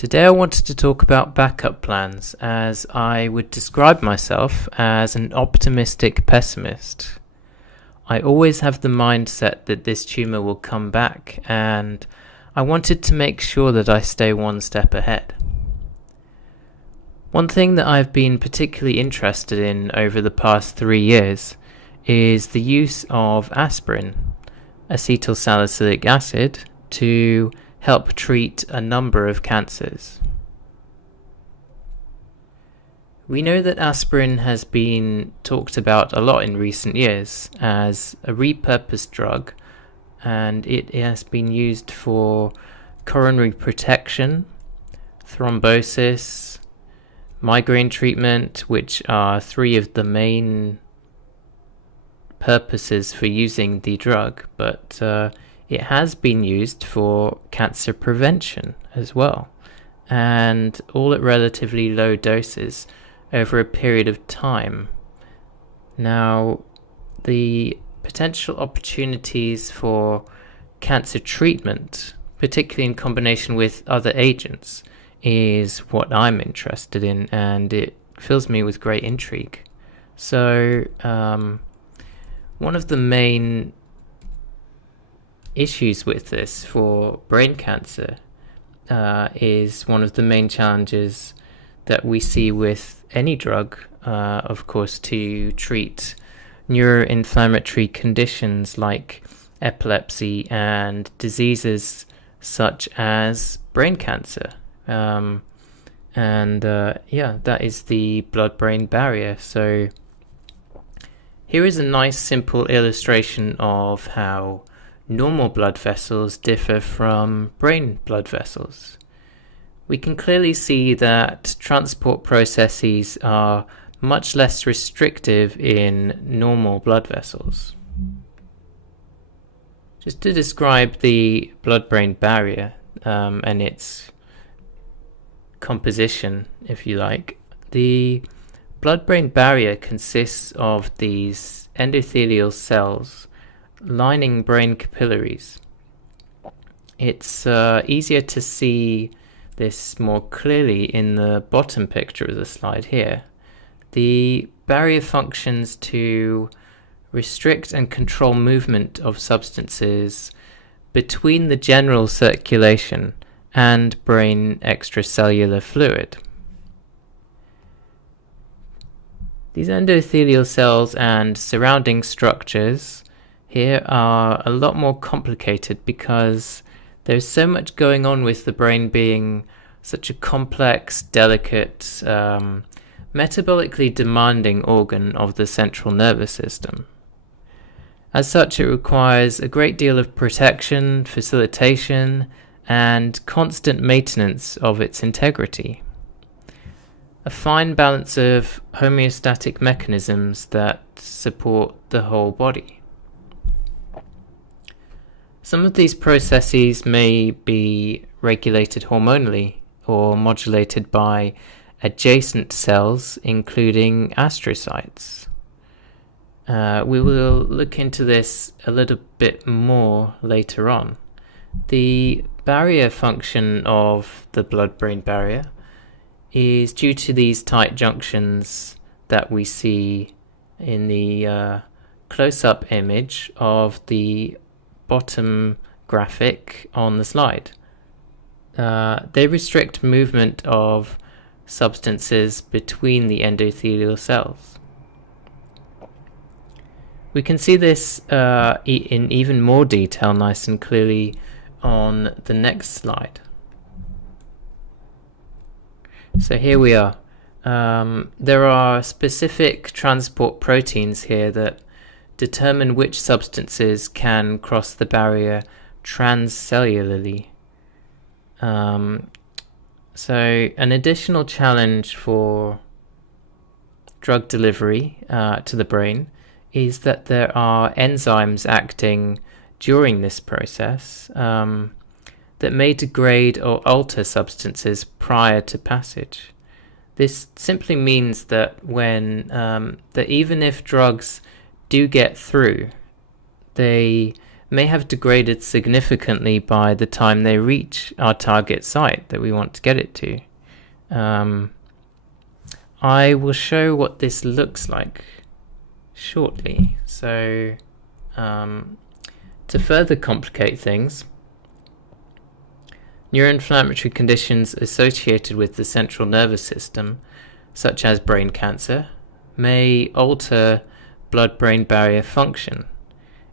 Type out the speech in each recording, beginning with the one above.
Today I wanted to talk about backup plans, as I would describe myself as an optimistic pessimist. I always have the mindset that this tumour will come back, and I wanted to make sure that I stay one step ahead. One thing that I've been particularly interested in over the past 3 years is the use of aspirin, acetyl salicylic acid, to help treat a number of cancers. We know that aspirin has been talked about a lot in recent years as a repurposed drug, and it has been used for coronary protection, thrombosis, migraine treatment, which are 3 of the main purposes for using the drug, but it has been used for cancer prevention as well, and all at relatively low doses over a period of time. Now, the potential opportunities for cancer treatment, particularly in combination with other agents, is what I'm interested in, and it fills me with great intrigue. So, one of the main issues with this for brain cancer is one of the main challenges that we see with any drug, of course, to treat neuroinflammatory conditions like epilepsy and diseases such as brain cancer. That is the blood-brain barrier. So here is a nice simple illustration of how normal blood vessels differ from brain blood vessels. We can clearly see that transport processes are much less restrictive in normal blood vessels. Just to describe the blood-brain barrier and its composition, if you like, the blood-brain barrier consists of these endothelial cells lining brain capillaries. It's easier to see this more clearly in the bottom picture of the slide here. The barrier functions to restrict and control movement of substances between the general circulation and brain extracellular fluid. These endothelial cells and surrounding structures here are a lot more complicated because there's so much going on with the brain being such a complex, delicate, metabolically demanding organ of the central nervous system. As such, it requires a great deal of protection, facilitation, and constant maintenance of its integrity. A fine balance of homeostatic mechanisms that support the whole body. Some of these processes may be regulated hormonally or modulated by adjacent cells, including astrocytes. We will look into this a little bit more later on. The barrier function of the blood-brain barrier is due to these tight junctions that we see in the close-up image of the bottom graphic on the slide. They restrict movement of substances between the endothelial cells. We can see this in even more detail, nice and clearly, on the next slide. So here we are. There are specific transport proteins here that determine which substances can cross the barrier transcellularly. So an additional challenge for drug delivery to the brain is that there are enzymes acting during this process that may degrade or alter substances prior to passage. This simply means that that even if drugs do get through, they may have degraded significantly by the time they reach our target site that we want to get it to. I will show what this looks like shortly. So to further complicate things, neuroinflammatory conditions associated with the central nervous system, such as brain cancer, may alter blood-brain barrier function.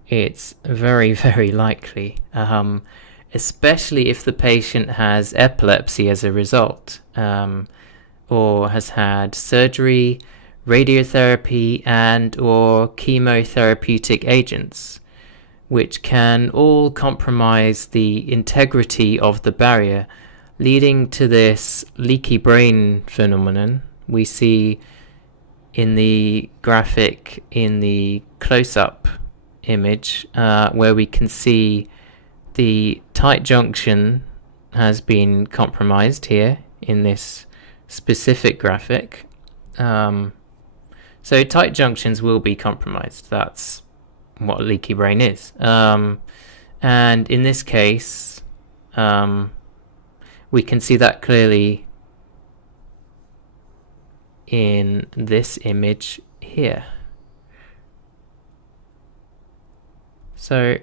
It's very, very likely, especially if the patient has epilepsy as a result, or has had surgery, radiotherapy, and or chemotherapeutic agents, which can all compromise the integrity of the barrier, leading to this leaky brain phenomenon we see in the graphic in the close-up image, where we can see the tight junction has been compromised here in this specific graphic. So tight junctions will be compromised. That's what a leaky brain is. And in this case, we can see that clearly in this image here. So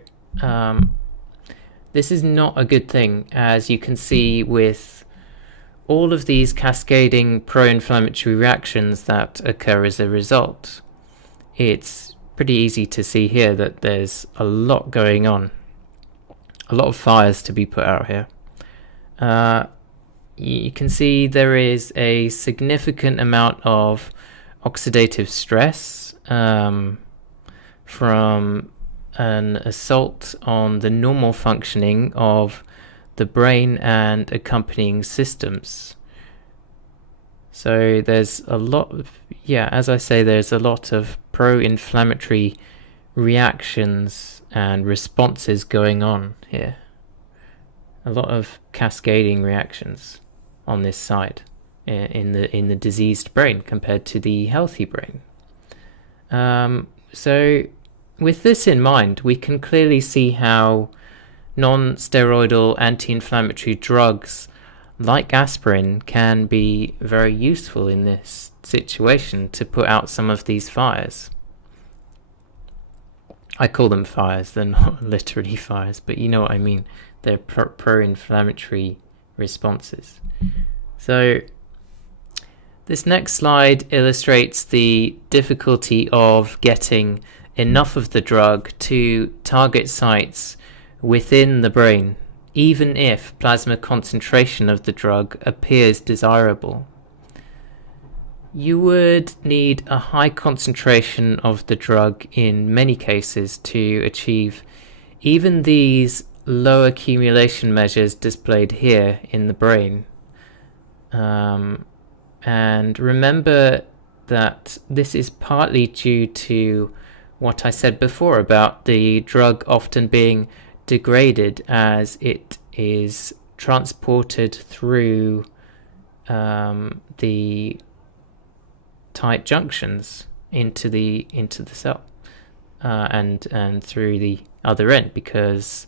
this is not a good thing, as you can see with all of these cascading pro-inflammatory reactions that occur as a result. It's pretty easy to see here that there's a lot going on, a lot of fires to be put out here. You can see there is a significant amount of oxidative stress from an assault on the normal functioning of the brain and accompanying systems. So there's a lot of, as I say, there's a lot of pro-inflammatory reactions and responses going on here. A lot of cascading reactions on this side in the diseased brain compared to the healthy brain. So with this in mind, we can clearly see how non-steroidal anti-inflammatory drugs like aspirin can be very useful in this situation to put out some of these fires. I call them fires, they're not literally fires, but you know what I mean. They're pro-inflammatory responses. So this next slide illustrates the difficulty of getting enough of the drug to target sites within the brain, even if plasma concentration of the drug appears desirable. You would need a high concentration of the drug in many cases to achieve even these low accumulation measures displayed here in the brain. And remember that this is partly due to what I said before about the drug often being degraded as it is transported through the tight junctions into the cell and through the other end, because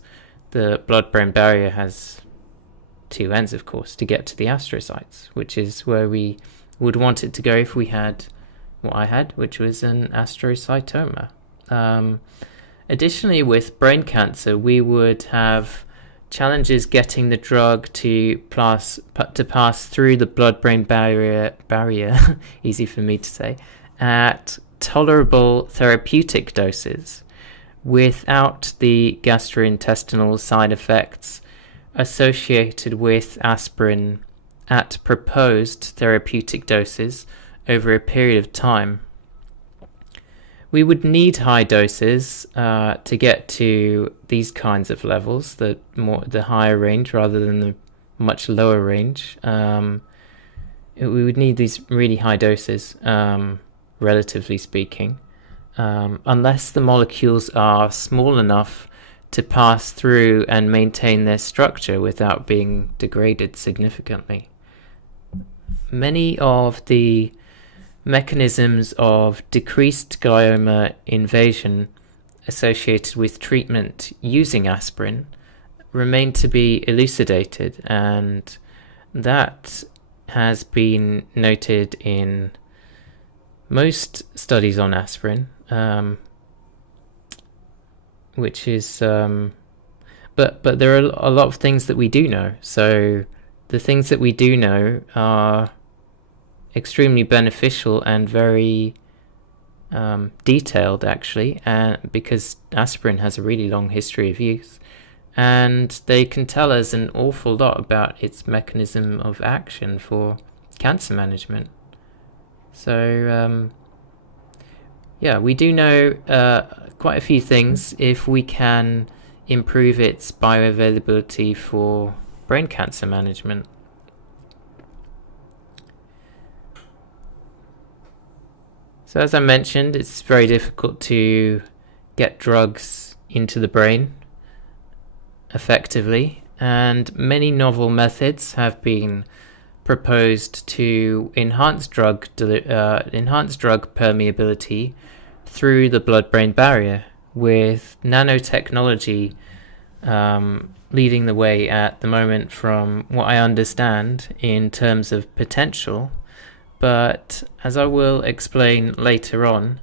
the blood-brain barrier has two ends, of course, to get to the astrocytes, which is where we would want it to go if we had what I had, which was an astrocytoma. Additionally, with brain cancer, we would have challenges getting the drug to pass through the blood-brain barrier easy for me to say, at tolerable therapeutic doses without the gastrointestinal side effects associated with aspirin at proposed therapeutic doses over a period of time. We would need high doses to get to these kinds of levels, the higher range rather than the much lower range. We would need these really high doses, relatively speaking, unless the molecules are small enough to pass through and maintain their structure without being degraded significantly. Many of the mechanisms of decreased glioma invasion associated with treatment using aspirin remain to be elucidated, and that has been noted in most studies on aspirin, which is but there are a lot of things that we do know. So the things that we do know are extremely beneficial and very detailed, actually, because aspirin has a really long history of use, and they can tell us an awful lot about its mechanism of action for cancer management. So we do know quite a few things if we can improve its bioavailability for brain cancer management. So as I mentioned, it's very difficult to get drugs into the brain effectively, and many novel methods have been proposed to enhance drug permeability through the blood-brain barrier, with nanotechnology leading the way at the moment, from what I understand in terms of potential. But as I will explain later on,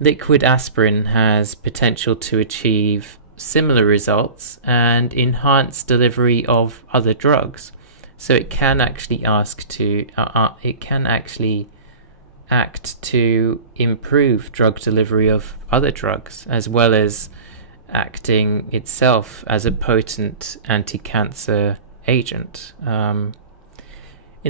liquid aspirin has potential to achieve similar results and enhance delivery of other drugs. So it can actually act to improve drug delivery of other drugs, as well as acting itself as a potent anti-cancer agent. In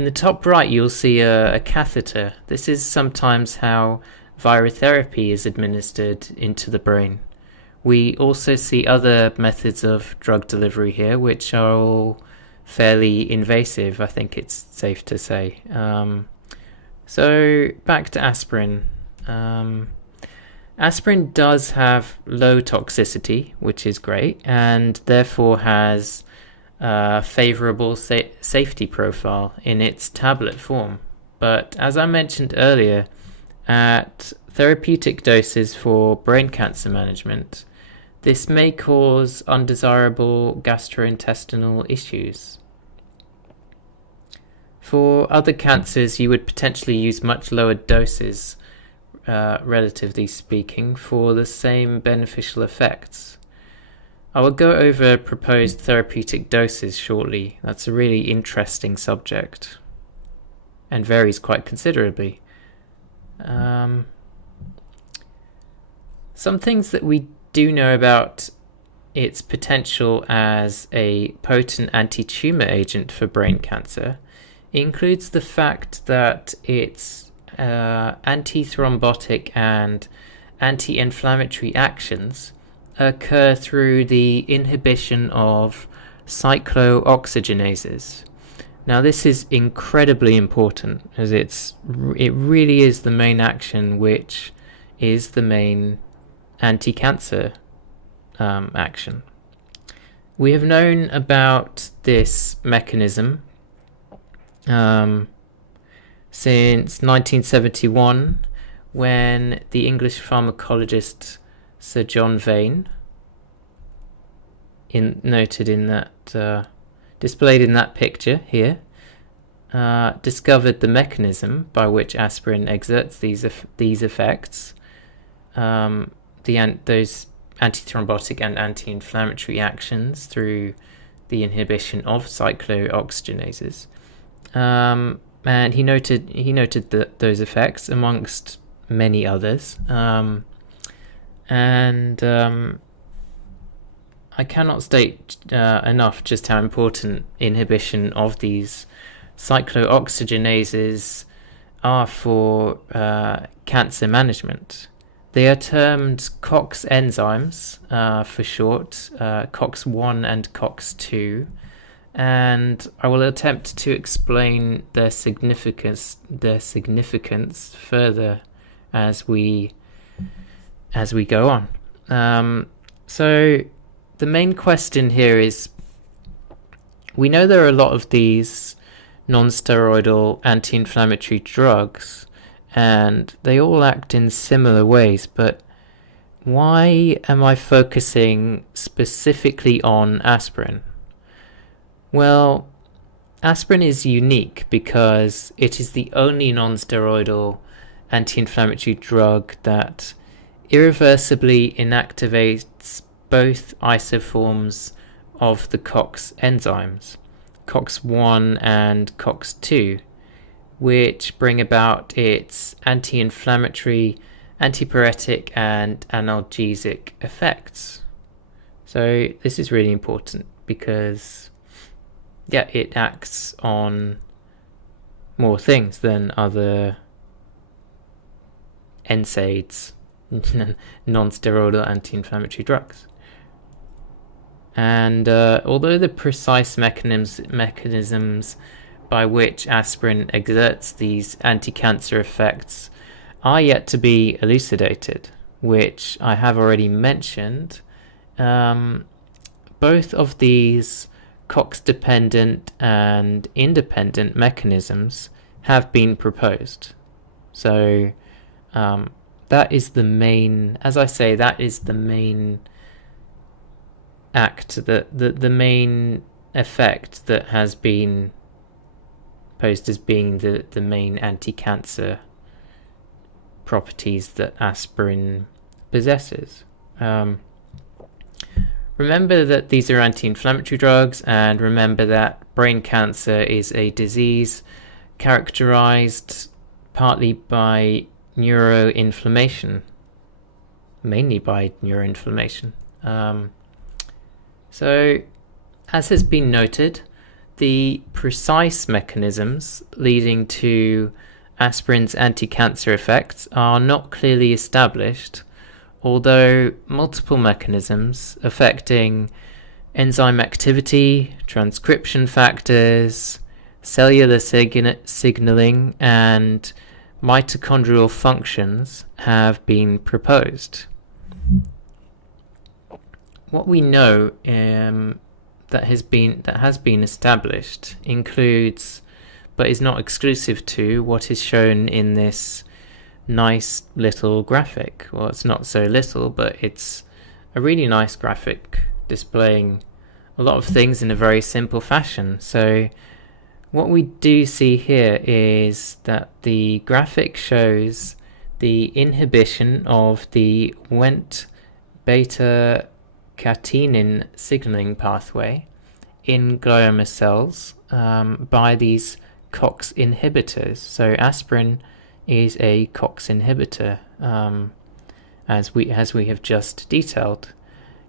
the top right, you'll see a catheter. This is sometimes how virotherapy is administered into the brain. We also see other methods of drug delivery here, which are all fairly invasive, I think it's safe to say. So back to aspirin. Aspirin does have low toxicity, which is great, and therefore has a favorable safety profile in its tablet form. But as I mentioned earlier, at therapeutic doses for brain cancer management, this may cause undesirable gastrointestinal issues. For other cancers, you would potentially use much lower doses, relatively speaking, for the same beneficial effects. I will go over proposed therapeutic doses shortly. That's a really interesting subject and varies quite considerably. Some things that we do know about its potential as a potent anti-tumor agent for brain cancer includes the fact that its antithrombotic and anti-inflammatory actions occur through the inhibition of cyclooxygenases. Now, this is incredibly important, as it really is the main action, which is the main anti-cancer action. We have known about this mechanism since 1971, when the English pharmacologist Sir John Vane, displayed in that picture here, discovered the mechanism by which aspirin exerts these effects, those antithrombotic and anti-inflammatory actions through the inhibition of cyclooxygenases. And he noted those effects amongst many others. I cannot state enough just how important inhibition of these cyclooxygenases are for cancer management. They are termed Cox enzymes for short, COX-1 and COX-2, and I will attempt to explain their significance further as we go on. So the main question here is, we know there are a lot of these non-steroidal anti-inflammatory drugs, and they all act in similar ways, but why am I focusing specifically on aspirin? Well, aspirin is unique because it is the only non-steroidal anti-inflammatory drug that irreversibly inactivates both isoforms of the COX enzymes, COX-1 and COX-2, which bring about its anti-inflammatory, antipyretic, and analgesic effects. So this is really important because it acts on more things than other NSAIDs, non-steroidal anti-inflammatory drugs. And although the precise mechanisms by which aspirin exerts these anti-cancer effects are yet to be elucidated, which I have already mentioned, both of these COX-dependent and independent mechanisms have been proposed. So that is the main, as I say, that is the main act, the main effect that has been posed as being the main anti-cancer properties that aspirin possesses. Remember that these are anti-inflammatory drugs, and remember that brain cancer is a disease characterized partly by neuroinflammation, mainly by neuroinflammation. So, as has been noted, the precise mechanisms leading to aspirin's anti-cancer effects are not clearly established, although multiple mechanisms affecting enzyme activity, transcription factors, cellular signaling, and mitochondrial functions have been proposed. What we know that has been established includes, but is not exclusive to, what is shown in this nice little graphic. Well, it's not so little, but it's a really nice graphic displaying a lot of things in a very simple fashion. So what we do see here is that the graphic shows the inhibition of the Wnt beta-catenin signaling pathway in glioma cells by these COX inhibitors. So aspirin is a COX inhibitor, as we have just detailed.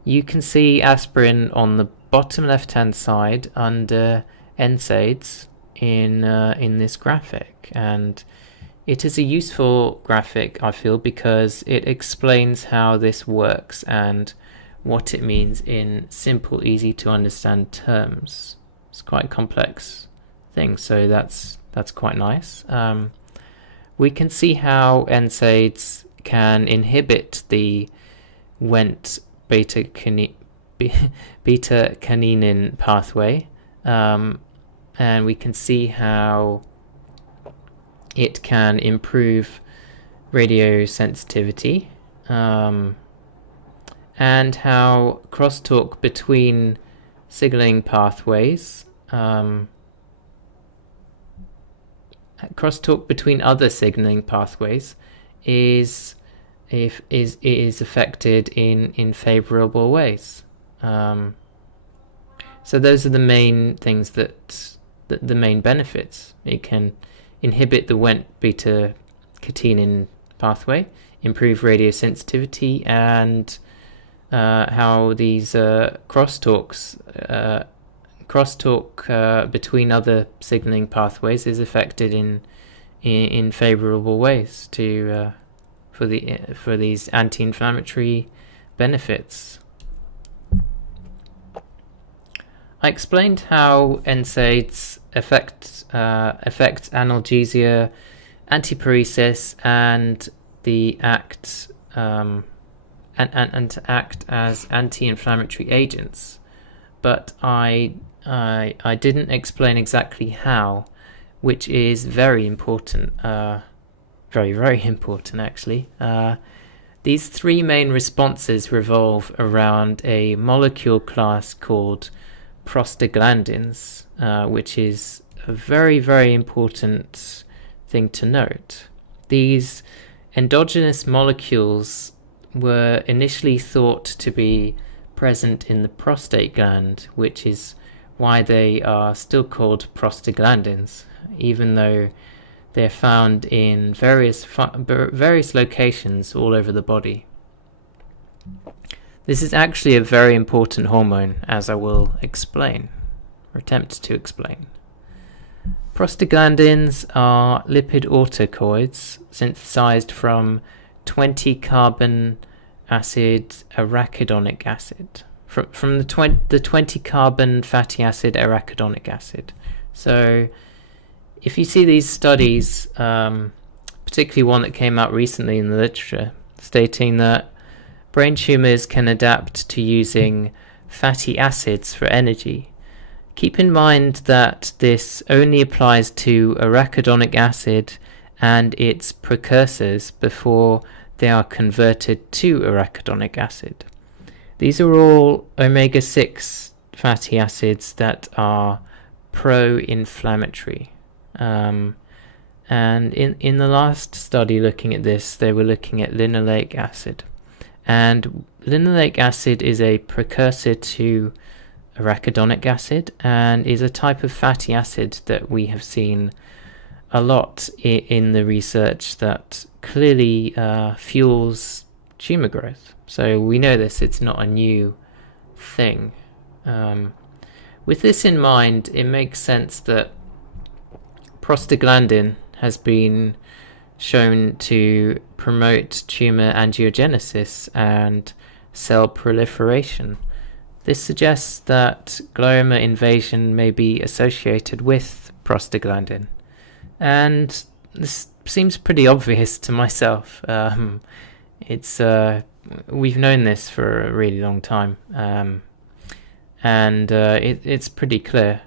You can see aspirin on the bottom left-hand side under NSAIDs in this graphic, and it is a useful graphic, I feel, because it explains how this works and what it means in simple, easy to understand terms. It's quite a complex thing, so that's quite nice. We can see how NSAIDs can inhibit the Wnt beta-catenin pathway, and we can see how it can improve radiosensitivity, and how crosstalk between signaling pathways, crosstalk between other signaling pathways is affected in favorable ways. So those are the main things that the main benefits. It can inhibit the Wnt beta-catenin pathway, improve radiosensitivity, and how these crosstalk between other signaling pathways is affected in favorable ways to for these anti-inflammatory benefits. I explained how NSAIDs affect analgesia, antiparesis, and act as anti-inflammatory agents, but I didn't explain exactly how, which is very important, very important actually. These three main responses revolve around a molecule class called prostaglandins, which is a very, very important thing to note. These endogenous molecules were initially thought to be present in the prostate gland, which is why they are still called prostaglandins, even though they're found in various locations all over the body. This is actually a very important hormone, as I will explain, or attempt to explain. Prostaglandins are lipid autocoids synthesized from 20-carbon acid arachidonic acid, from the 20-carbon fatty acid arachidonic acid. So if you see these studies, particularly one that came out recently in the literature, stating that brain tumors can adapt to using fatty acids for energy, keep in mind that this only applies to arachidonic acid and its precursors before they are converted to arachidonic acid. These are all omega-6 fatty acids that are pro-inflammatory. And in the last study looking at this, they were looking at linoleic acid. And linoleic acid is a precursor to arachidonic acid and is a type of fatty acid that we have seen a lot in the research that clearly fuels tumor growth. So we know this, it's not a new thing. With this in mind, it makes sense that prostaglandin has been shown to promote tumor angiogenesis and cell proliferation. This suggests that glioma invasion may be associated with prostaglandin, and this seems pretty obvious to myself. We've known this for a really long time, and it's pretty clear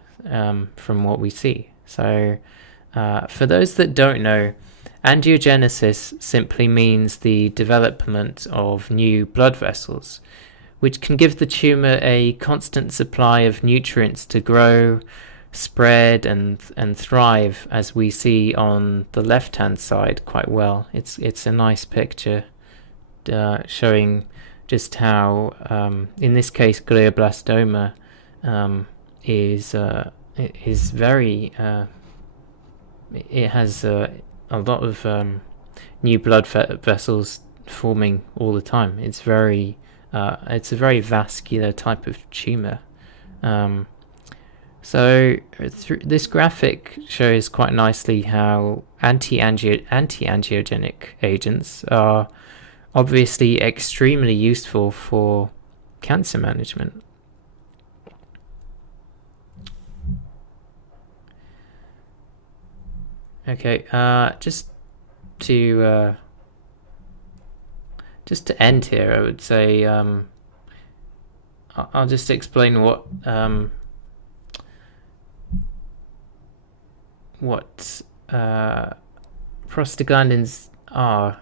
from what we see. So for those that don't know, angiogenesis simply means the development of new blood vessels, which can give the tumor a constant supply of nutrients to grow, spread, and thrive, as we see on the left-hand side quite well. It's a nice picture showing just how, in this case, glioblastoma is very. It has a lot of new blood vessels forming all the time. It's a very vascular type of tumor. So this graphic shows quite nicely how anti-angiogenic agents are obviously extremely useful for cancer management. Okay, just to end here, I would say I'll just explain what prostaglandins are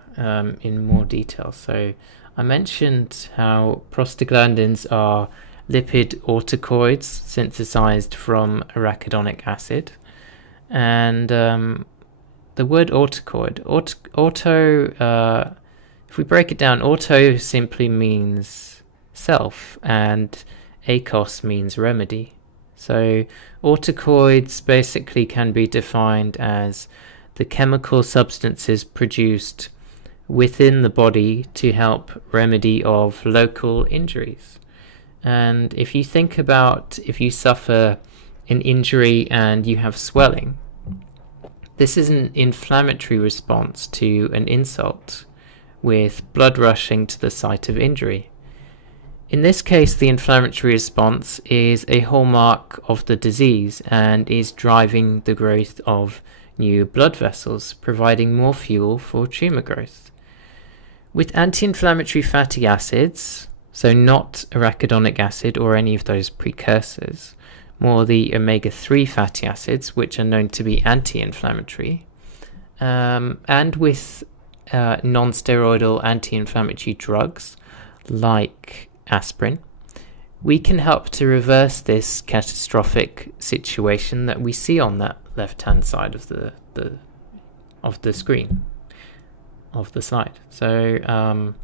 in more detail. So I mentioned how prostaglandins are lipid autocoids synthesized from arachidonic acid, and the word autocoid, if we break it down, auto simply means self, and akos means remedy. So autocoids basically can be defined as the chemical substances produced within the body to help remedy of local injuries. And if you think about if you suffer an injury and you have swelling, this is an inflammatory response to an insult, with blood rushing to the site of injury. In this case, the inflammatory response is a hallmark of the disease and is driving the growth of new blood vessels, providing more fuel for tumor growth. With anti-inflammatory fatty acids, so not arachidonic acid or any of those precursors, more the omega-3 fatty acids, which are known to be anti-inflammatory, and with non-steroidal anti-inflammatory drugs like aspirin, we can help to reverse this catastrophic situation that we see on that left-hand side of the screen, of the slide. So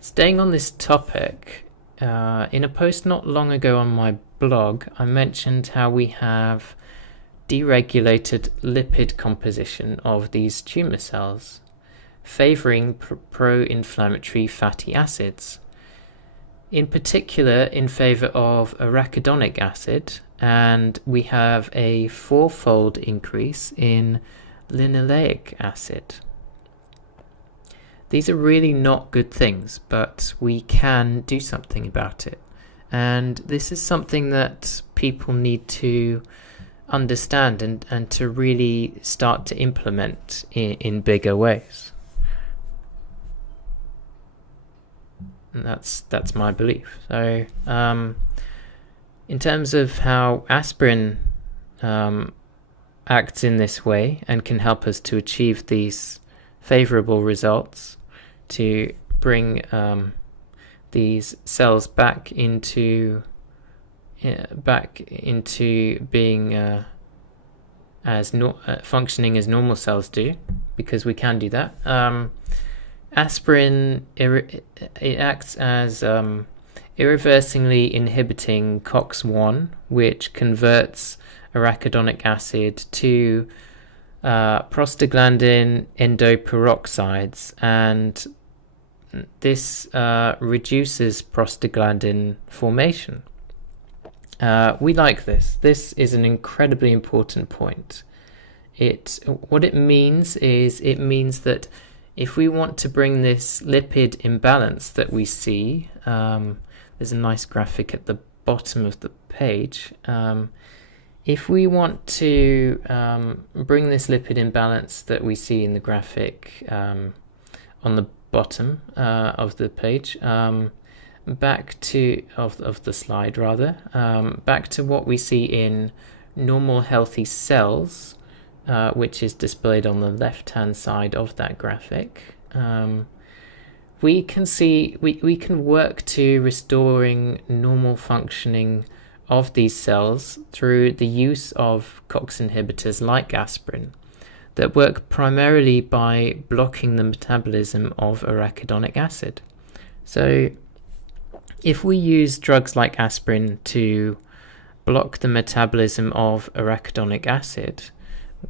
staying on this topic, in a post not long ago on my blog, I mentioned how we have deregulated lipid composition of these tumor cells, favoring pro-inflammatory fatty acids, in particular in favor of arachidonic acid, and we have a 4-fold increase in linoleic acid. These are really not good things, but we can do something about it. And this is something that people need to understand and to really start to implement in bigger ways. And that's my belief. So in terms of how aspirin acts in this way and can help us to achieve these favorable results, to bring these cells back into being functioning as normal cells do, because we can do that. Aspirin it acts as irreversingly inhibiting COX-1, which converts arachidonic acid to prostaglandin endoperoxides, and this reduces prostaglandin formation. We like this. This is an incredibly important point. What it means is that if we want to bring this lipid imbalance that we see, there's a nice graphic at the bottom of the page. If we want to bring this lipid imbalance that we see in the graphic on the bottom of the page back to of the slide rather, back to what we see in normal healthy cells, which is displayed on the left-hand side of that graphic, we can see we can work to restoring normal functioning of these cells through the use of COX inhibitors like aspirin that work primarily by blocking the metabolism of arachidonic acid. So if we use drugs like aspirin to block the metabolism of arachidonic acid,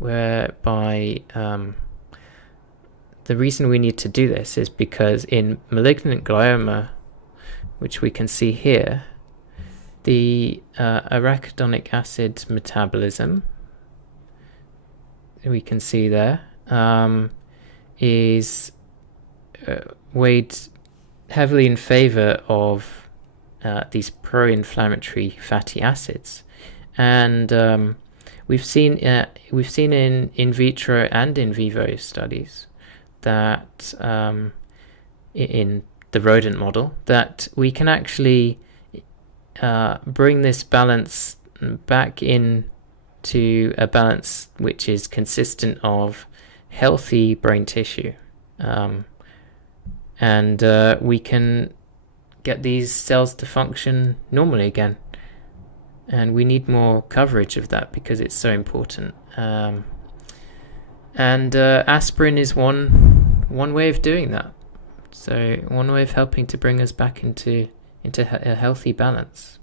whereby the reason we need to do this is because in malignant glioma, which we can see here, the arachidonic acid metabolism, we can see there, is weighed heavily in favor of these pro-inflammatory fatty acids, and we've seen in vitro and in vivo studies that in the rodent model that we can actually bring this balance back in to a balance which is consistent of healthy brain tissue, and we can get these cells to function normally again, and we need more coverage of that because it's so important. And aspirin is one way of doing that. So one way of helping to bring us back into a healthy balance.